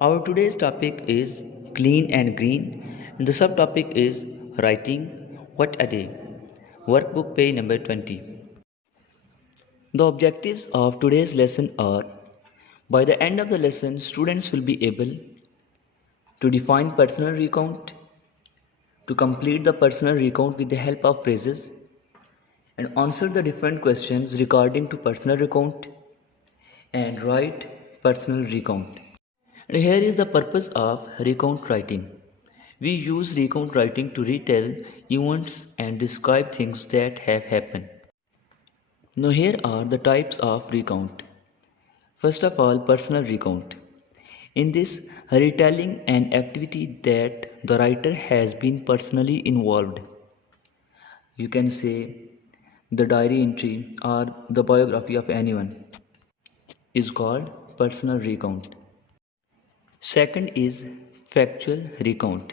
Our today's topic is clean and green. The subtopic is writing what a day. Workbook page number 20. The objectives of today's lesson are by the end of the lesson, students will be able to define personal recount, to complete the personal recount with the help of phrases, and answer the different questions regarding to personal recount and write personal recount. And here is the purpose of recount writing. We use recount writing to retell events and describe things that have happened. Now, here are the types of recount. First of all, personal recount. In this, retelling an activity that the writer has been personally involved. You can say the diary entry or the biography of anyone is called personal recount. Second is factual recount,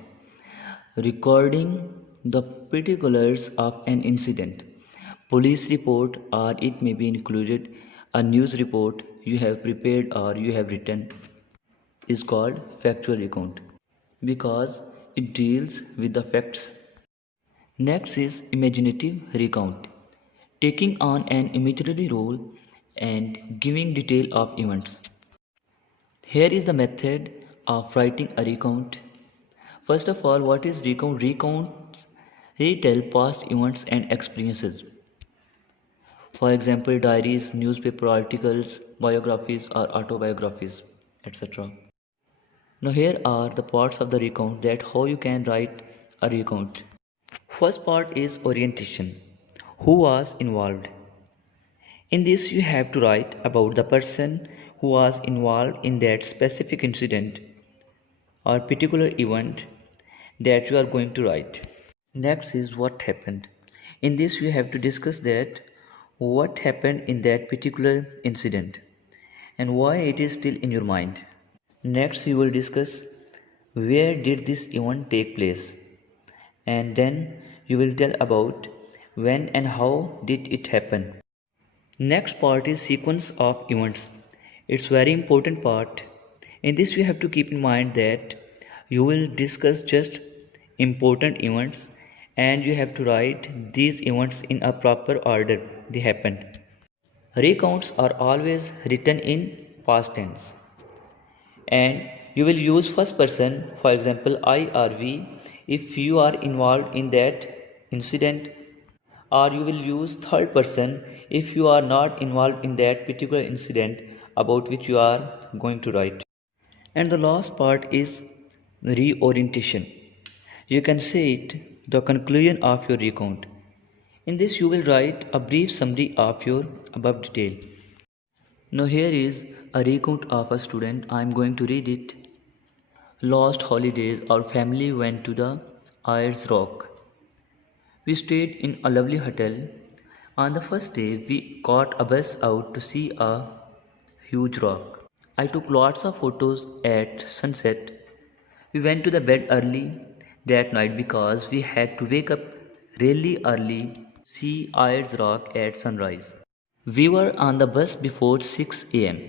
recording the particulars of an incident. Police report, or it may be included a news report you have prepared or you have written, is called factual recount because it deals with the facts. Next is imaginative recount, taking on an imaginary role and giving detail of events. Here is the method of writing a recount. First of all, what is recount? Recounts retell past events and experiences. For example, diaries, newspaper articles, biographies or autobiographies, etc. Now here are the parts of the recount that how you can write a recount. First part is orientation. Who was involved? In this you have to write about the person who was involved in that specific incident or particular event that you are going to write. Next is what happened. In this you have to discuss that what happened in that particular incident and why it is still in your mind. Next you will discuss where did this event take place and then you will tell about when and how did it happen. Next part is sequence of events. It's very important part. In this you have to keep in mind that you will discuss just important events and you have to write these events in a proper order they happened. Recounts are always written in past tense and you will use first person, for example I or we, if you are involved in that incident, or you will use third person if you are not involved in that particular incident about which you are going to write. And the last part is reorientation. You can say it the conclusion of your recount. In this you will write a brief summary of your above detail. Now here is a recount of a student. I am going to read it. Lost holidays, our family went to the Ayers Rock. We stayed in a lovely hotel. On the first day, we caught a bus out to see a huge rock. I took lots of photos at sunset. We went to the bed early that night because we had to wake up really early to see Ayers Rock at sunrise. We were on the bus before 6 am.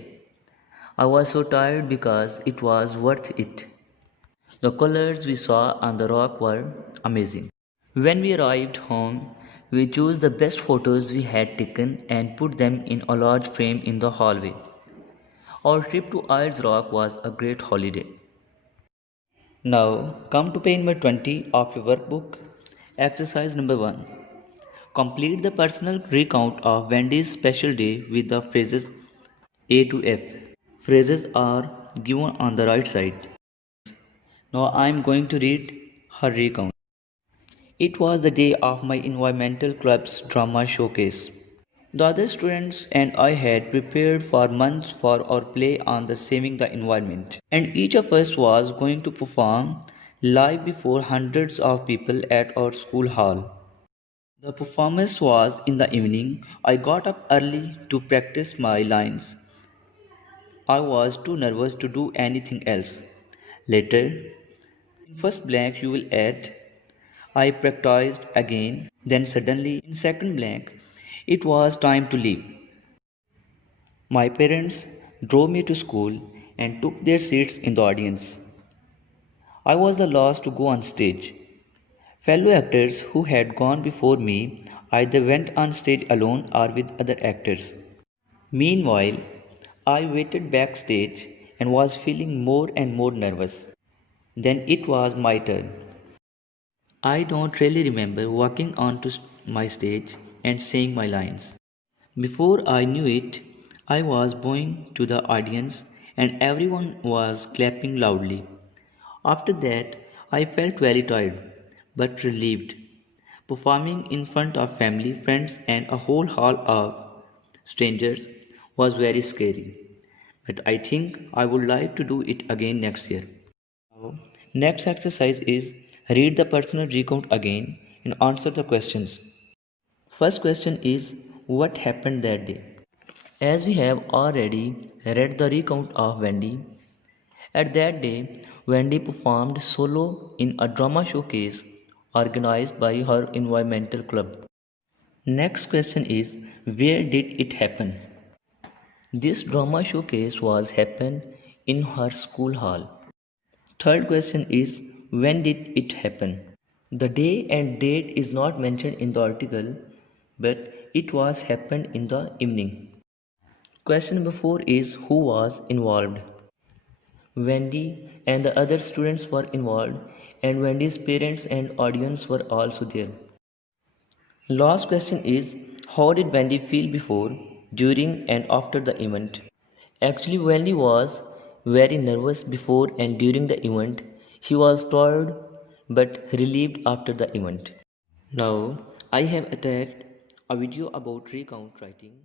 I was so tired because it was worth it. The colors we saw on the rock were amazing. When we arrived home, we chose the best photos we had taken and put them in a large frame in the hallway. Our trip to Ayers Rock was a great holiday. Now, come to page number 20 of your workbook. Exercise number 1. Complete the personal recount of Wendy's special day with the phrases A to F. Phrases are given on the right side. Now I am going to read her recount. It was the day of my environmental club's drama showcase. The other students and I had prepared for months for our play on the saving the environment. And each of us was going to perform live before hundreds of people at our school hall. The performance was in the evening. I got up early to practice my lines. I was too nervous to do anything else. Later, in first blank you will add I practiced again, then suddenly in second blank it was time to leave. My parents drove me to school and took their seats in the audience. I was the last to go on stage. Fellow actors who had gone before me either went on stage alone or with other actors. Meanwhile, I waited backstage and was feeling more and more nervous. Then it was my turn. I don't really remember walking onto my stage and saying my lines. Before I knew it, I was bowing to the audience and everyone was clapping loudly. After that, I felt very tired but relieved. Performing in front of family, friends, and a whole hall of strangers was very scary. But I think I would like to do it again next year. Next exercise is read the personal recount again and answer the questions. First question is what happened that day? As we have already read the recount of Wendy, at that day Wendy performed solo in a drama showcase organized by her environmental club. Next question is where did it happen? This drama showcase was happened in her school hall. Third question is when did it happen? The day and date is not mentioned in the article, but it was happened in the evening. Question number 4 is who was involved? Wendy and the other students were involved, and Wendy's parents and audience were also there. Last question is how did Wendy feel before, during, and after the event? Actually, Wendy was very nervous before and during the event. She was tired but relieved after the event. Now, I have attached a video about recount writing.